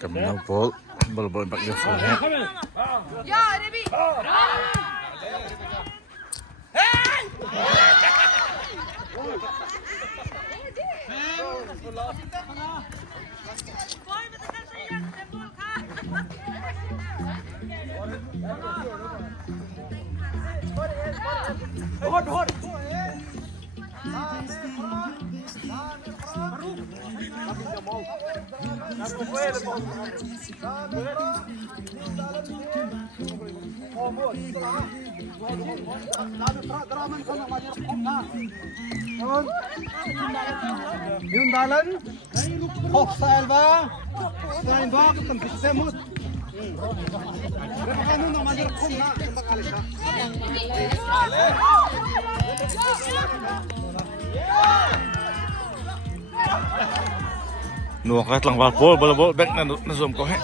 Cầm nó phố bờ bờ bạc được phù hè. Yun dalan, kok salva, salva kan semut. Berapa nu nama dia kom na kembali sa. Nuộc cái lăng vào phố bờ bờ bạc nó zoom có hết.